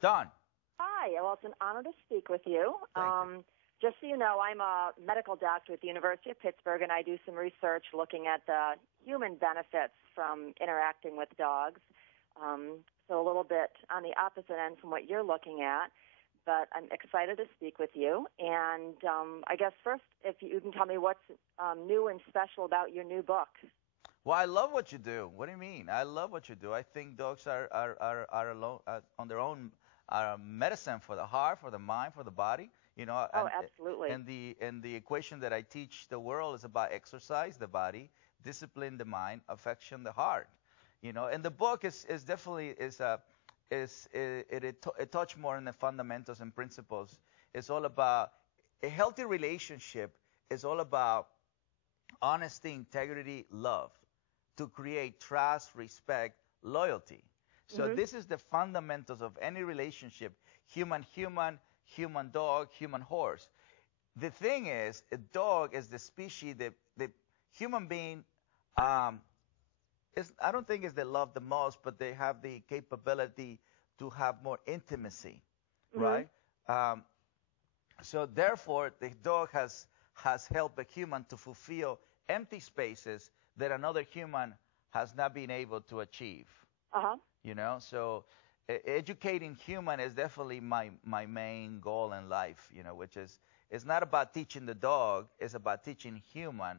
Done. Hi, well, it's an honor to speak with you. Thank you. Just so you know, I'm a medical doctor at the University of Pittsburgh, and I do some research looking at the human benefits from interacting with dogs. So a little bit on the opposite end from what you're looking at, but I'm excited to speak with you. And I guess first, if you can tell me what's new and special about your new book. Well, I love what you do. What do you mean? I love what you do. I think dogs are alone, on their own, are medicine for the heart, for the mind, for the body. Oh, absolutely. And the equation that I teach the world is about exercise the body, discipline the mind, affection the heart. And the book is definitely it touch more on the fundamentals and principles. It's all about a healthy relationship. Is all about honesty, integrity, love, to create trust, respect, loyalty. So this is the fundamentals of any relationship: human-human, human-dog, human-horse. The thing is, a dog is the species that the human being I don't think is they love the most, but they have the capability to have more intimacy, right? So therefore, the dog has helped a human to fulfill empty spaces that another human has not been able to achieve. So educating human is definitely my main goal in life, which is, it's not about teaching the dog, it's about teaching human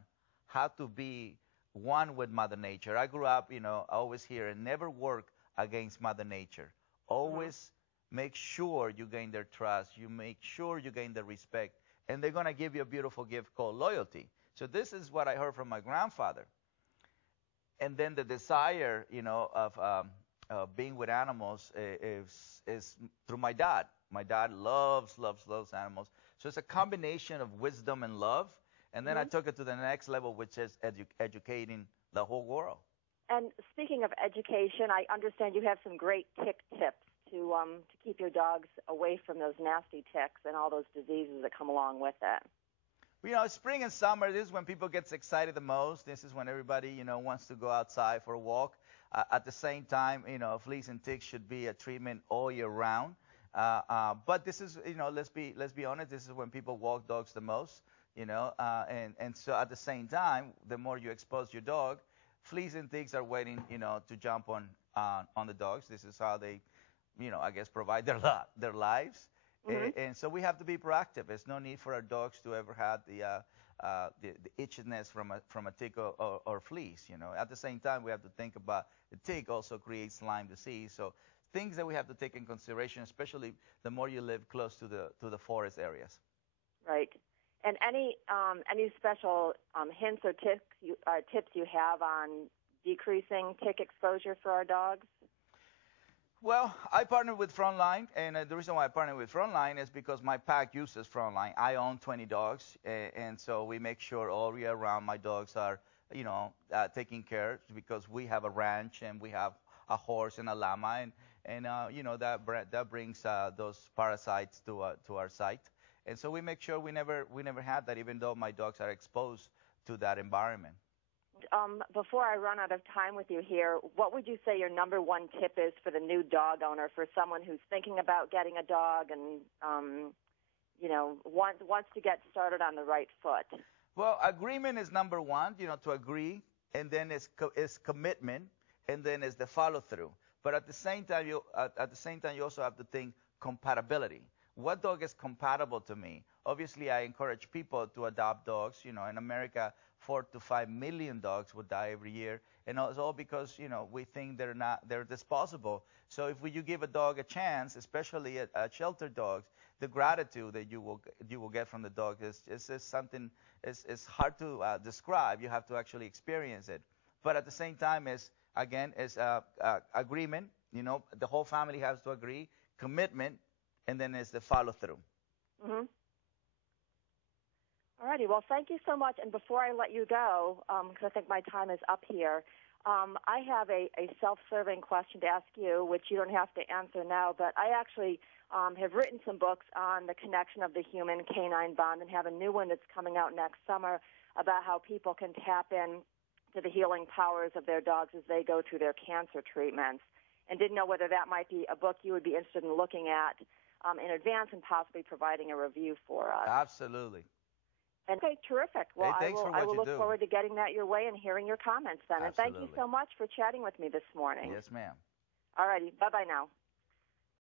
how to be one with Mother Nature. I grew up, I always hear, and never work against Mother Nature. Always make sure you gain their trust, you make sure you gain their respect, and they're going to give you a beautiful gift called loyalty. So this is what I heard from my grandfather. And then the desire, of being with animals is through my dad. My dad loves animals. So it's a combination of wisdom and love. And then I took it to the next level, which is educating the whole world. And speaking of education, I understand you have some great tick tips to keep your dogs away from those nasty ticks and all those diseases that come along with it. Spring and summer, this is when people get excited the most. This is when everybody, wants to go outside for a walk. At the same time, fleas and ticks should be a treatment all year round. But this is, let's be honest, this is when people walk dogs the most, and so at the same time, the more you expose your dog, fleas and ticks are waiting, to jump on the dogs. This is how they, I guess, provide their lives. And so we have to be proactive. There's no need for our dogs to ever have the itchiness from a tick or fleas. At the same time, we have to think about the tick also creates Lyme disease. So things that we have to take in consideration, especially the more you live close to the forest areas. Right. And any special hints or tips you have on decreasing tick exposure for our dogs? Well, I partnered with Frontline, and the reason why I partnered with Frontline is because my pack uses Frontline. I own 20 dogs, and so we make sure all year round my dogs are, taken care of, because we have a ranch and we have a horse and a llama, and that brings those parasites to our site, and so we make sure we never have that, even though my dogs are exposed to that environment. Before I run out of time with you here, what would you say your number one tip is for the new dog owner, for someone who's thinking about getting a dog and, wants to get started on the right foot? Well, agreement is number one, to agree, and then is commitment, and then is the follow through. But at the same time, you also have to think compatibility. What dog is compatible to me? Obviously, I encourage people to adopt dogs. In America, 4 to 5 million dogs would die every year, and it's all because we think they're disposable. So if you give a dog a chance, especially a shelter dogs, the gratitude that you will get from the dog is something is hard to describe. You have to actually experience it. But at the same time, is agreement. The whole family has to agree. Commitment. And then it's the follow-through. All righty. Well, thank you so much. And before I let you go, because I think my time is up here, I have a self-serving question to ask you, which you don't have to answer now, but I actually have written some books on the connection of the human-canine bond, and have a new one that's coming out next summer about how people can tap in to the healing powers of their dogs as they go through their cancer treatments. and didn't know whether that might be a book you would be interested in looking at in advance and possibly providing a review for us. Absolutely. Okay, terrific. Well, Hey, I will look forward to getting that your way and hearing your comments then. Absolutely. And thank you so much for chatting with me this morning. Yes, ma'am. All righty. Bye-bye now.